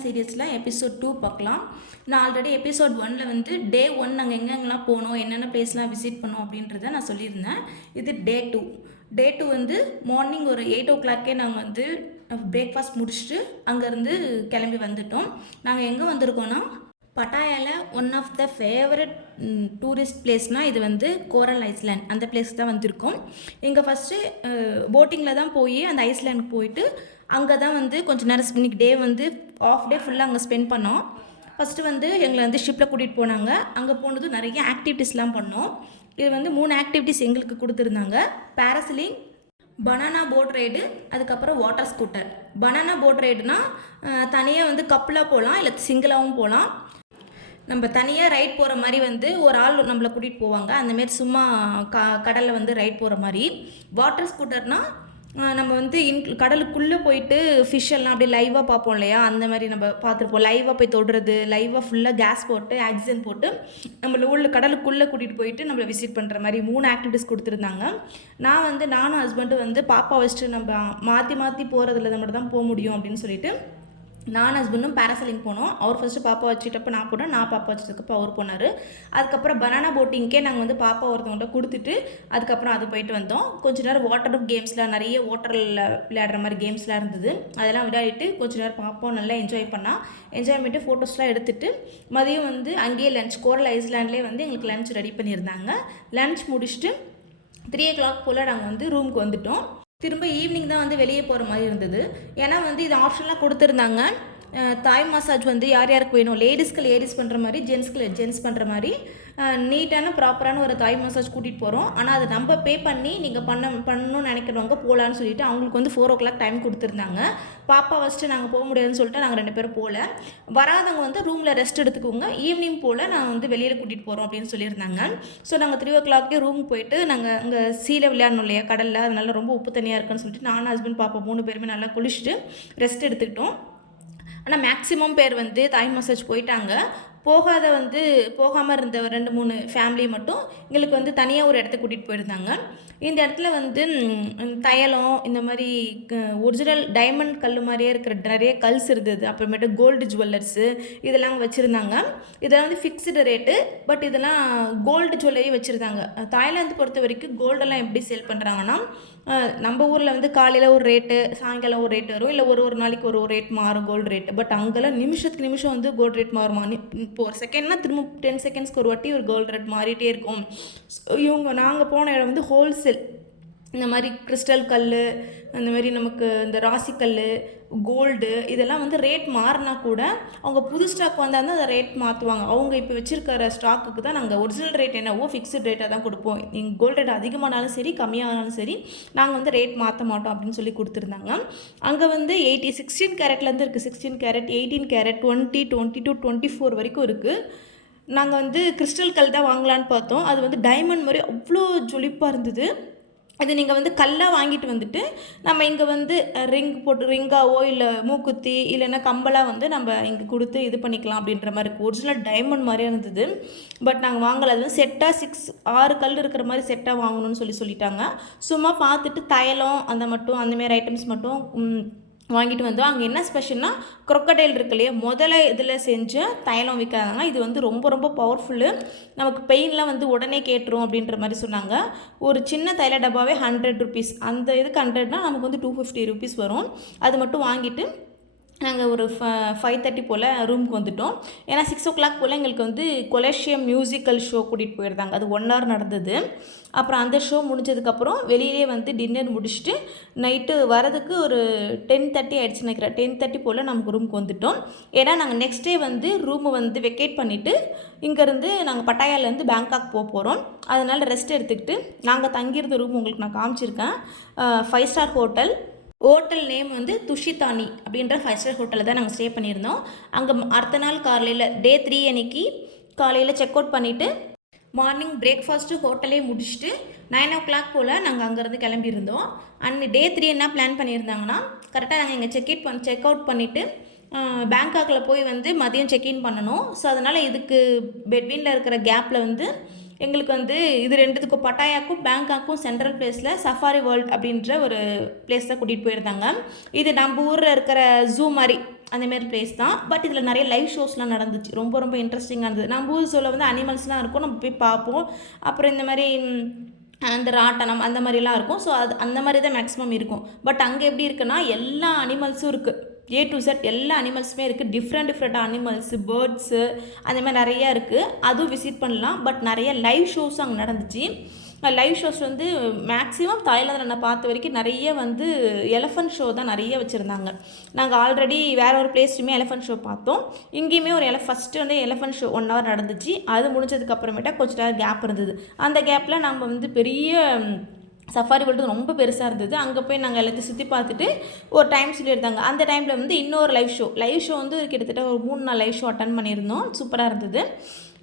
Iceland சீரீஸில் episode 2 பார்க்கலாம். நான் ஆல்ரெடி எபிசோட் 1ல் வந்து டே 1 நாங்கள் எங்கெங்கெல்லாம் போனோம், என்னென்ன பிளேஸ்லாம் விசிட் பண்ணோம் அப்படின்றத நான் சொல்லியிருந்தேன். இது டே 2. டே 2 வந்து மார்னிங் ஒரு 8 o'clock நாங்கள் வந்து பிரேக்ஃபாஸ்ட் முடிச்சுட்டு அங்கேருந்து கிளம்பி வந்துட்டோம். நாங்கள் எங்கே வந்திருக்கோன்னா, பட்டாயாவில் one of the favourite tourist பிளேஸ்னால் இது வந்து கோரல் ஐஸ்லேண்ட், அந்த பிளேஸ் தான் வந்திருக்கோம். இங்கே ஃபஸ்ட்டு போட்டிங்கில் தான் போய் அந்த ஐஸ்லேண்டுக்கு போயிட்டு அங்கே தான் வந்து கொஞ்சம் நேரம் இன்னைக்கு டே வந்து ஆஃப் டே ஃபுல்லாக அங்கே ஸ்பெண்ட் பண்ணோம். ஃபஸ்ட்டு வந்து எங்களை வந்து ஷிப்பில் கூட்டிகிட்டு போனாங்க. அங்கே போனது நிறைய ஆக்டிவிட்டீஸ்லாம் பண்ணோம். இது வந்து 3 ஆக்டிவிட்டீஸ் எங்களுக்கு கொடுத்துருந்தாங்க. பேராசிலிங், பனானா போட் ரைடு, அதுக்கப்புறம் வாட்டர் ஸ்கூட்டர். பனானா போட் ரைடுனா தனியாக வந்து கப்பலாக போகலாம், இல்லை சிங்கிளாகவும் போகலாம். நம்ம தனியாக ரைட் போகிற மாதிரி வந்து ஒரு ஆள் நம்மளை கூட்டிகிட்டு போவாங்க, அந்தமாரி சும்மா கடலில் வந்து ரைட் போகிற மாதிரி. வாட்டர் ஸ்கூட்டர்னால் நம்ம வந்து கடலுக்குள்ளே போயிட்டு ஃபிஷ் எல்லாம் அப்படியே லைவாக பார்ப்போம் இல்லையா, அந்த மாதிரி நம்ம பார்த்துருப்போம். லைவாக போய் தொடுறது, லைவாக ஃபுல்லாக கேஸ் போட்டு ஆக்சிஜன் போட்டு நம்மளை கடலுக்குள்ளே கூட்டிகிட்டு போயிட்டு நம்மளை விசிட் பண்ணுற மாதிரி 3 ஆக்டிவிட்டீஸ் கொடுத்துருந்தாங்க. நானும் ஹஸ்பண்டும் வந்து பாப்பா வச்சுட்டு நம்ம மாற்றி மாற்றி போகிறதுல மட்டும் தான் போக முடியும் அப்படின்னு சொல்லிட்டு நான் ஹஸ்பண்டும் பேராசைலிங் போனோம். அவர் ஃபஸ்ட்டு பாப்பா வச்சுட்டப்போ நான் போனேன், நான் பாப்பா வச்சதுக்கப்போ அவர் போனார். அதுக்கப்புறம் பனானா போட்டிங்கே நாங்கள் வந்து பாப்பா ஒருத்தவங்கள்ட்ட கொடுத்துட்டு அதுக்கப்புறம் அது போயிட்டு வந்தோம். கொஞ்சம் நேரம் வாட்டர் கேம்ஸ்லாம், நிறைய வாட்டரில் விளையாடுற மாதிரி கேம்ஸ்லாம் இருந்தது. அதெல்லாம் விளையாடிட்டு கொஞ்சம் நேரம் பாப்பா நல்லா என்ஜாய் பண்ணிட்டு ஃபோட்டோஸ்லாம் எடுத்துகிட்டு மதியம் வந்து அங்கேயே லஞ்ச், கோரல் ஐஸ்லேண்ட்லேயே வந்து எங்களுக்கு லஞ்ச் ரெடி பண்ணியிருந்தாங்க. லஞ்ச் முடிச்சுட்டு 3 o'clock போல் நாங்கள் வந்து ரூமுக்கு வந்துவிட்டோம். திரும்ப ஈவினிங் தான் வந்து வெளியே போகிற மாதிரி இருந்தது. ஏன்னா வந்து இது ஆப்ஷன்லாம் கொடுத்துருந்தாங்க. தாய் மசாஜ் வந்து யார் யாருக்கு வேணும், லேடிஸ்க்கு லேடிஸ் பண்ணுற மாதிரி, ஜென்ஸ்க்கு ஜென்ஸ் பண்ணுற மாதிரி நீட்டான ப்ராப்பரான ஒரு தாய் மசாஜ் கூட்டிகிட்டு போகிறோம். ஆனால் அதை நம்ம பே பண்ணி நீங்கள் பண்ணணும்னு நினைக்கிறவங்க போகலான்னு சொல்லிட்டு அவங்களுக்கு வந்து 4 o'clock டைம் கொடுத்துருந்தாங்க. பாப்பா ஃபஸ்ட்டு நாங்கள் போக முடியாதுன்னு சொல்லிட்டு நாங்கள் 2 பேரும் போகல. வராதவங்க வந்து ரூமில் ரெஸ்ட் எடுத்துக்கோங்க, ஈவினிங் போல் நான் வந்து வெளியில் கூட்டிகிட்டு போகிறோம் அப்படின்னு சொல்லியிருந்தாங்க. ஸோ நாங்கள் 3 o'clock ரூமுக்கு போயிட்டு நாங்கள் அங்கே சீல விளையாடணும் இல்லையா கடலில், அதனால ரொம்ப உப்பு தண்ணியாக இருக்குன்னு சொல்லிட்டு நான் ஹஸ்பண்ட் பாப்பா 3 பேருமே நல்லா குளிச்சுட்டு ரெஸ்ட் எடுத்துக்கிட்டோம். ஆனால் மேக்ஸிமம் பேர் வந்து தாய் மசாஜ் போயிட்டாங்க. போகாமல் இருந்த 2-3 ஃபேமிலி மட்டும் எங்களுக்கு வந்து தனியாக ஒரு இடத்துக்கு கூட்டிகிட்டு போயிருந்தாங்க. இந்த இடத்துல வந்து தைலம், இந்த மாதிரி ஒரிஜினல் டைமண்ட் கல் மாதிரியே இருக்கிற நிறைய கல்ஸ் இருந்தது. அப்புறமேட்டு கோல்டு ஜுவல்லர்ஸு இதெல்லாம் வச்சுருந்தாங்க. இதெல்லாம் வந்து ஃபிக்ஸ்டு ரேட்டு, பட் இதெல்லாம் கோல்டு ஜுவல்லரி வச்சுருந்தாங்க. தாய்லாந்து பொறுத்த வரைக்கும் கோல்டெல்லாம் எப்படி சேல் பண்ணுறாங்கன்னா, நம்ம ஊரில் வந்து காலையில் ஒரு ரேட்டு, சாயங்காலம் ஒரு ரேட் வரும், இல்லை ஒரு நாளைக்கு ஒரு ரேட் மாறும் கோல்டு ரேட்டு. பட் அங்கெல்லாம் நிமிஷத்துக்கு நிமிஷம் வந்து கோல்டு ரேட் மாறுமா. இப்போ ஒரு செகண்ட்னா திரும்ப 10 secondsக்கு ஒரு வாட்டி ஒரு கோல்டு ரேட் மாறிட்டே இருக்கும். நாங்கள் போன இடம் வந்து ஹோல்சேல். இந்த மாதிரி கிறிஸ்டல் கல், அந்த மாதிரி நமக்கு இந்த ராசி கல், கோல்டு இதெல்லாம் வந்து ரேட் மாறினா கூட அவங்க புது ஸ்டாக் வந்தால் அதை ரேட் மாற்றுவாங்க. அவங்க இப்போ வச்சுருக்கிற ஸ்டாக்குக்கு தான் நாங்கள் ஒரிஜினல் ரேட் என்னவோ ஃபிக்ஸ்டு ரேட்டாக தான் கொடுப்போம். நீங்கள் கோல்டு ரேட் அதிகமானாலும் சரி கம்மியானாலும் சரி நாங்கள் வந்து ரேட் மாற்ற மாட்டோம் அப்படின்னு சொல்லி கொடுத்துருந்தாங்க. அங்கே வந்து 16 கேரட்லேருந்து இருக்குது, 16 கேரட், 18 கேரட், 20, 22, 24 வரைக்கும் இருக்குது. நாங்கள் வந்து கிறிஸ்டல் கல் தான் வாங்கலான்னு பார்த்தோம். அது வந்து டைமண்ட் மாதிரி அவ்வளோ ஜொலிப்பாக இருந்தது. அது நீங்கள் வந்து கல்லாக வாங்கிட்டு வந்துட்டு நம்ம இங்கே வந்து ரிங்காவோ இல்லை மூக்குத்தி இல்லைன்னா கம்பலாக வந்து நம்ம இங்கே கொடுத்து இது பண்ணிக்கலாம் அப்படின்ற மாதிரி இருக்குது. ஒரிஜினல் டைமண்ட் மாதிரியே இருந்தது. பட் நாங்கள் வாங்கலை. அது வந்து செட்டாக 6 கல் இருக்கிற மாதிரி செட்டாக வாங்கணும்னு சொல்லிட்டாங்க. சும்மா பார்த்துட்டு தைலம் அந்தமாரி ஐட்டம்ஸ் மட்டும் வாங்கிட்டு வந்தோம். அங்கே என்ன ஸ்பெஷல்னால் க்ரொக்கடைல் இருக்கு இல்லையா, முதல்ல இதில் செஞ்ச தைலம் விற்கிறாங்க. இது வந்து ரொம்ப ரொம்ப பவர்ஃபுல்லு, நமக்கு பெயின்லாம் வந்து உடனே கேட்டுரும் அப்படின்ற மாதிரி சொன்னாங்க. ஒரு சின்ன தைல டப்பாவே 100 rupees, அந்த இதுக்கு 100னா நமக்கு வந்து 250 rupees வரும். அது மட்டும் வாங்கிட்டு நாங்கள் ஒரு 5:30 போல் ரூமுக்கு வந்துவிட்டோம். ஏன்னா 6 o'clock போல் எங்களுக்கு வந்து கொலேஷியம் மியூசிக்கல் ஷோ கூட்டிகிட்டு போயிருந்தாங்க. அது 1 hour நடந்தது. அப்புறம் அந்த ஷோ முடிஞ்சதுக்கப்புறம் வெளியிலே வந்து டின்னர் முடிச்சுட்டு நைட்டு வரதுக்கு ஒரு 10:30 ஆகிடுச்சு நினைக்கிறேன். 10:30 போல் நமக்கு ரூமுக்கு வந்துவிட்டோம். ஏன்னா நாங்கள் நெக்ஸ்ட் டே வந்து ரூமை வந்து வெக்கேட் பண்ணிவிட்டு இங்கேருந்து நாங்கள் பட்டாயாலேருந்து பேங்காக் போக போகிறோம். அதனால் ரெஸ்ட் எடுத்துக்கிட்டு நாங்கள் தங்கியிருந்த ரூம் உங்களுக்கு நான் காமிச்சிருக்கேன். 5 star ஹோட்டல் நேம் வந்து துஷிதானி அப்படின்ற 5 star ஹோட்டலில் தான் நாங்கள் ஸ்டே பண்ணியிருந்தோம். அங்கே அடுத்த நாள் காலையில் டே 3 அன்னைக்கு காலையில் செக் அவுட் பண்ணிவிட்டு மார்னிங் பிரேக்ஃபாஸ்ட்டு ஹோட்டலே முடிச்சுட்டு 9 o'clock போல் நாங்கள் அங்கேருந்து கிளம்பியிருந்தோம். டே 3 என்ன பிளான் பண்ணியிருந்தாங்கன்னா, கரெக்டாக நாங்கள் இங்கே செக் அவுட் பண்ணிவிட்டு பேங்காக்கில் போய் வந்து மதியம் செக்இன் பண்ணணும். ஸோ அதனால் இதுக்கு பெட்வீனில் இருக்கிற கேப்பில் வந்து எங்களுக்கு வந்து இது ரெண்டுத்துக்கும் பட்டாயாக்கும் பேங்காக்கும் சென்ட்ரல் பிளேஸில் சஃபாரி வேர்ல்ட் அப்படின்ற ஒரு பிளேஸ் தான் கூட்டிகிட்டு போயிருந்தாங்க. இது நம்ம ஊரில் இருக்கிற ஜூ மாதிரி அந்தமாரி பிளேஸ் தான். பட் இதில் நிறைய லைவ் ஷோஸ்லாம் நடந்துச்சு. ரொம்ப ரொம்ப இன்ட்ரெஸ்டிங்காக இருந்தது. நம்ம ஊர் சொல்ல வந்து அனிமல்ஸ்லாம் இருக்கும், நம்ம போய் பார்ப்போம். அப்புறம் இந்த மாதிரி அந்த ராட்டனம் அந்த மாதிரிலாம் இருக்கும். ஸோ அது அந்த மாதிரி தான் மேக்ஸிமம் இருக்கும். பட் அங்கே எப்படி இருக்குன்னா எல்லா அனிமல்ஸும் இருக்குது. A to Z எல்லா அனிமல்ஸுமே இருக்குது. டிஃப்ரெண்ட் அனிமல்ஸு, பேர்ட்ஸு அந்த மாதிரி நிறையா இருக்குது. அதுவும் விசிட் பண்ணலாம். பட் நிறைய லைவ் ஷோஸும் அங்கே நடந்துச்சு. லைவ் ஷோஸ் வந்து மேக்ஸிமம் தாய்லாந்தில் நான் பார்த்த வரைக்கும் நிறைய வந்து எலஃபண்ட் ஷோ தான் நிறைய வச்சுருந்தாங்க. நாங்கள் ஆல்ரெடி வேறு ஒரு பிளேஸ்லையுமே எலஃபண்ட் ஷோ பார்த்தோம். இங்கேயுமே ஒரு ஃபஸ்ட்டு வந்து எலஃபண்ட் ஷோ 1 hour நடந்துச்சு. அது முடிஞ்சதுக்கப்புறமேட்டா கொஞ்சம் நேரம் கேப் இருந்தது. அந்த கேப்பில் நம்ம வந்து பெரிய சஃபாரி வேர்ல்டு ரொம்ப பெருசாக இருந்தது. அங்கே போய் நாங்கள் எல்லாத்தையும் சுற்றி பார்த்துட்டு ஒரு டைம் சொல்லியிருந்தாங்க. அந்த டைமில் வந்து இன்னொரு லைவ் ஷோ வந்து கிட்டத்தட்ட ஒரு 3-4 லைவ் ஷோ அட்டன் பண்ணியிருந்தோம். சூப்பராக இருந்தது.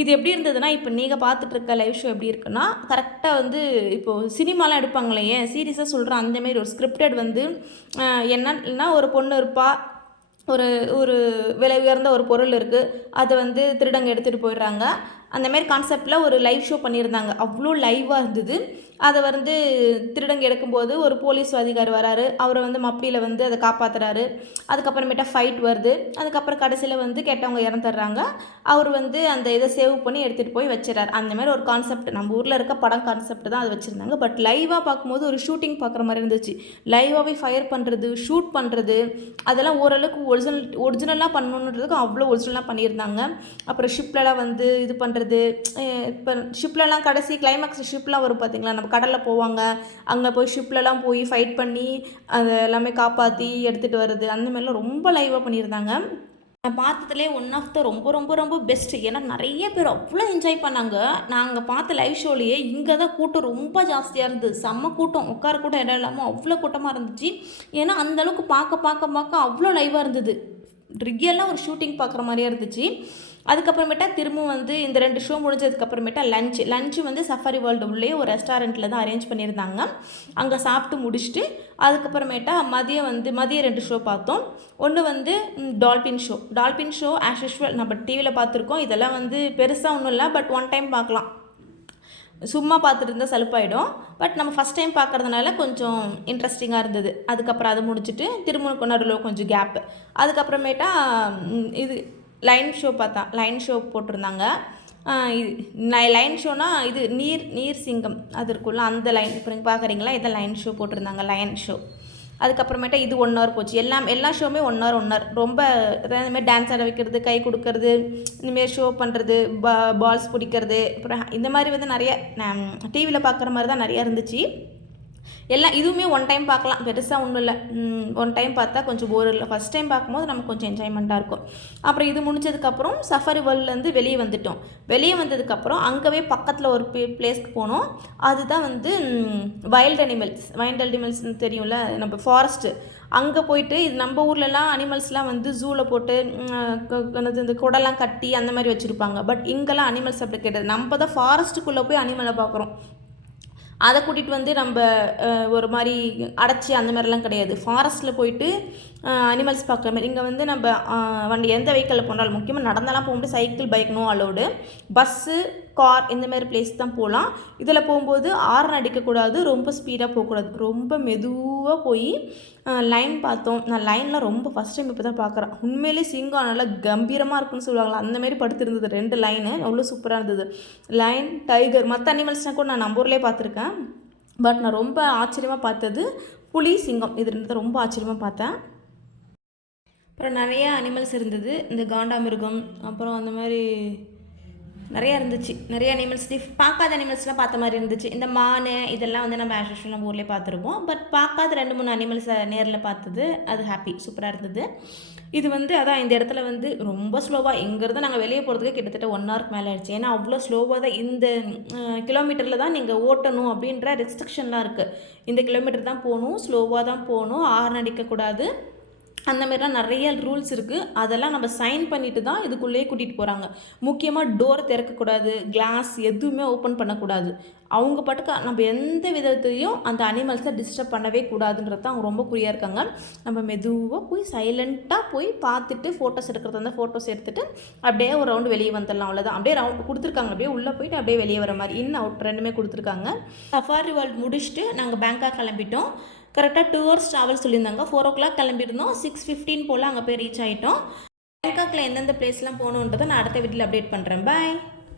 இது எப்படி இருந்ததுன்னா, இப்போ நீங்கள் பார்த்துட்ருக்க லைவ் ஷோ எப்படி இருக்குன்னா, கரெக்டாக வந்து இப்போது சினிமாலாம் எடுப்பாங்களே, ஏன் சீரியஸாக சொல்கிறேன், அந்தமாரி ஒரு ஸ்கிரிப்டட் வந்து என்னன்னா ஒரு பொண்ணு இருப்பா, ஒரு ஒரு விலை உயர்ந்த ஒரு பொருள் இருக்குது, அதை வந்து திருடங்க எடுத்துகிட்டு போயிடுறாங்க. அந்தமாரி கான்செப்டில் ஒரு லைவ் ஷோ பண்ணியிருந்தாங்க. அவ்வளோ லைவாக இருந்தது. அதை வந்து திருடங்க எடுக்கும்போது ஒரு போலீஸ் அதிகாரி வராரு. அவரை வந்து மப்பியில் வந்து அதை காப்பாற்றுறாரு. அதுக்கப்புறமேட்டா ஃபைட் வருது. அதுக்கப்புறம் கடைசியில் வந்து கெட்டவங்க இறந்துடுறாங்க. அவர் வந்து அந்த இதை சேவ் பண்ணி எடுத்துகிட்டு போய் வச்சுறாரு. அந்தமாதிரி ஒரு கான்செப்ட் நம்ம ஊரில் இருக்க படம் கான்செப்ட் தான் அது வச்சுருந்தாங்க. பட் லைவாக பார்க்கும்போது ஒரு ஷூட்டிங் பார்க்குற மாதிரி இருந்துச்சு. லைவாகவே ஃபயர் பண்ணுறது, ஷூட் பண்ணுறது, அதெல்லாம் ஓரளவுக்கு ஒரிஜினலாக பண்ணணுன்றதுக்கு அவ்வளோ ஒரிஜினலாக பண்ணியிருந்தாங்க. அப்புறம் ஷிப்லலாம் வந்து இது பண்ணுறது, இப்போ ஷிப்லலாம் கடைசி கிளைமேக்ஸ் ஷிப்லாம் வரும் பார்த்திங்களா, நம்ம கடலில் போவாங்க, அங்கே போய் ஷிப்லலாம் போய் ஃபைட் பண்ணி அதை எல்லாமே காப்பாற்றி எடுத்துகிட்டு வருது, அந்த மாதிரிலாம் ரொம்ப லைவாக பண்ணியிருந்தாங்க. நான் பார்த்ததுலேயே ஒன் ஆஃப் த ரொம்ப ரொம்ப ரொம்ப பெஸ்ட்டு. ஏன்னா நிறைய பேர் அவ்வளோ என்ஜாய் பண்ணாங்க. நாங்கள் பார்த்த லைவ் ஷோலேயே இங்கே தான் கூட்டம் ரொம்ப ஜாஸ்தியாக இருந்தது. செம்ம கூட்டம், உட்கார கூட்டம் இடம் இல்லாமல் அவ்வளோ கூட்டமாக இருந்துச்சு. ஏன்னா அந்தளவுக்கு பார்க்க அவ்வளோ லைவாக இருந்தது. ரியலாக ஒரு ஷூட்டிங் பார்க்குற மாதிரியே இருந்துச்சு. அதுக்கப்புறமேட்டா திரும்பவும் வந்து இந்த 2 ஷோ முடிஞ்சதுக்கப்புறமேட்டா லஞ்சு வந்து சஃபாரி வேர்ல்டு உள்ளே ஒரு ரெஸ்டாரண்ட்டில் தான் அரேஞ்ச் பண்ணியிருந்தாங்க. அங்கே சாப்பிட்டு முடிச்சுட்டு அதுக்கப்புறமேட்டா மதியம் 2 ஷோ பார்த்தோம். ஒன்று வந்து டால்பின் ஷோ ஆஸ் யூஷுவல் நம்ம டிவியில் பார்த்துருக்கோம். இதெல்லாம் வந்து பெருசாக ஒன்றும் இல்லை, பட் ஒன் டைம் பார்க்கலாம். சும்மா பார்த்துட்டு இருந்தால் சலுப்பாயிடும். பட் நம்ம ஃபஸ்ட் டைம் பார்க்குறதுனால கொஞ்சம் இன்ட்ரெஸ்டிங்காக இருந்தது. அதுக்கப்புறம் அதை முடிச்சுட்டு திரும்ப நடுவில் கொஞ்சம் கேப்பு. அதுக்கப்புறமேட்டா இது லைன் ஷோ போட்டிருந்தாங்க. லைன் ஷோனா இது நீர் சிங்கம் அது இருக்குல்ல, அந்த லைன் இப்போ நீங்கள் பார்க்குறீங்களா, இதை லைன் ஷோ போட்டிருந்தாங்க, லைன் ஷோ. அதுக்கப்புறமேட்டா இது 1 hour போச்சு. எல்லா ஷோவுமே 1 hour. ரொம்ப இந்தமாதிரி டான்ஸ் ஆட வைக்கிறது, கை கொடுக்கறது, இந்தமாரி ஷோ பண்ணுறது, பால்ஸ் பிடிக்கிறது, அப்புறம் இந்த மாதிரி வந்து நிறைய டிவியில் பார்க்குற மாதிரி தான் நிறையா இருந்துச்சு. இதுவுமே ஒன் டைம் பார்க்கலாம், பெருசாக ஒன்றும் இல்லை. ஒன் டைம் பார்த்தா கொஞ்சம் போர் இல்லை. ஃபஸ்ட் டைம் பார்க்கும்போது நமக்கு கொஞ்சம் என்ஜாய்மெண்ட்டாக இருக்கும். அப்புறம் இது முடிஞ்சதுக்கப்புறம் சஃபாரி வேர்ல்ட்லேருந்து வெளியே வந்துட்டோம். வெளியே வந்ததுக்கப்புறம் அங்கேவே பக்கத்தில் ஒரு பிளேஸ்க்கு போனோம். அதுதான் வந்து வைல்ட் அனிமல்ஸ்னு தெரியும்ல, நம்ம ஃபாரஸ்ட்டு. அங்கே போயிட்டு இது நம்ம ஊர்லலாம் அனிமல்ஸ்லாம் வந்து ஜூவில் போட்டு இந்த குடலாம் கட்டி அந்த மாதிரி வச்சுருப்பாங்க. பட் இங்கெல்லாம் அனிமல்ஸ் அப்படி கிடையாது. நம்ம தான் ஃபாரஸ்ட்டுக்குள்ளே போய் அனிமலை பார்க்குறோம். அதை கூட்டிகிட்டு வந்து நம்ம ஒரு மாதிரி அடைச்சி அந்த மாதிரிலாம் கிடையாது. ஃபாரஸ்ட்டில் போயிட்டு அனிமல்ஸ் பார்க்குற மாதிரி. இங்கே வந்து நம்ம வண்டி எந்த வெஹிக்கிளில் போனாலும், முக்கியமாக நடந்தெல்லாம் போக முடியாது, cycle, bike no allowed. Bus, car இந்தமாரி பிளேஸ் தான் போகலாம். இதில் போகும்போது ஹார்ன் அடிக்கக்கூடாது, ரொம்ப ஸ்பீடாக போகக்கூடாது. ரொம்ப மெதுவாக போய் லைன் பார்த்தோம். நான் லைனில் ரொம்ப ஃபஸ்ட் டைம் இப்போ தான் பார்க்குறேன். உண்மையிலே சிங்கம் நல்லா கம்பீரமாக இருக்குன்னு சொல்லுவாங்களா, அந்தமாரி படுத்துருந்தது 2 லைனு. அவ்வளோ சூப்பராக இருந்தது. லைன், டைகர், மற்ற அனிமல்ஸ்னால் கூட நான் நம்ம ஊர்லேயே பார்த்துருக்கேன். பட் நான் ரொம்ப ஆச்சரியமாக பார்த்தது புலி, சிங்கம், இது 2 ரொம்ப ஆச்சரியமாக பார்த்தேன். அப்புறம் நிறையா அனிமல்ஸ் இருந்தது. இந்த காண்டாமிருகம், அப்புறம் அந்த மாதிரி நிறையா இருந்துச்சு. நிறைய அனிமல்ஸ் பார்க்காத அனிமல்ஸ்லாம் பார்த்த மாதிரி இருந்துச்சு. இந்த மான் இதெல்லாம் வந்து நம்ம ஆஷுவல் நம்ம ஊர்லேயே பார்த்துருப்போம். பட் பார்க்காத 2-3 அனிமல்ஸை நேரில் பார்த்தது அது சூப்பராக இருந்தது. இது வந்து அதான் இந்த இடத்துல வந்து ரொம்ப ஸ்லோவாக இங்கேருந்து நாங்கள் வெளியே போகிறதுக்கு கிட்டத்தட்ட 1 hourக்கு மேலே ஆயிடுச்சு. ஏன்னா அவ்வளோ ஸ்லோவாக தான் இந்த கிலோமீட்டரில் தான் நீங்கள் ஓட்டணும் அப்படின்ற ரெஸ்ட்ரிக்ஷன்லாம் இருக்குது. இந்த கிலோமீட்டர் தான் போகணும், ஸ்லோவாக தான் போகணும், ஹார்ன் அடிக்கக்கூடாது, அந்த மாதிரிலாம் நிறைய ரூல்ஸ் இருக்குது. அதெல்லாம் நம்ம சைன் பண்ணிட்டு தான் இதுக்குள்ளேயே கூட்டிகிட்டு போகிறாங்க. முக்கியமாக டோர் திறக்கக்கூடாது, கிளாஸ் எதுவுமே ஓப்பன் பண்ணக்கூடாது. அவங்க பாட்டுக்கு நம்ம எந்த விதத்துலையும் அந்த அனிமல்ஸை டிஸ்டர்ப் பண்ணவே கூடாதுன்றது தான் அவங்க ரொம்ப குறியாக இருக்காங்க. நம்ம மெதுவாக போய் சைலண்ட்டாக போய் பார்த்துட்டு ஃபோட்டோஸ் எடுக்கிறது இருந்தால் ஃபோட்டோஸ் எடுத்துகிட்டு அப்படியே ஒரு ரவுண்டு வெளியே வந்துடலாம். அவ்வளோதான். அப்படியே ரவுண்ட் கொடுத்துருக்காங்க. அப்படியே உள்ளே போயிட்டு அப்படியே வெளியே வர மாதிரி இன் அவுட் ரெண்டுமே கொடுத்துருக்காங்க. சஃபாரி வேர்ல்டு முடிச்சுட்டு நாங்கள் பேங்காக் கிளம்பிட்டோம். கரெக்டாக 2 ஹவர்ஸ் ட்ராவல் சொல்லியிருந்தாங்க. 4 o'clock கிளம்பியிருந்தோம். 6:15 போல் அங்கே போய் ரீச் ஆகிட்டோம். பேங்காக்கில் எந்தெந்த பிளேஸ்லாம் போகணுன்றதை நான் அடுத்த வீட்டில் அப்டேட் பண்ணுறேன். பாய்.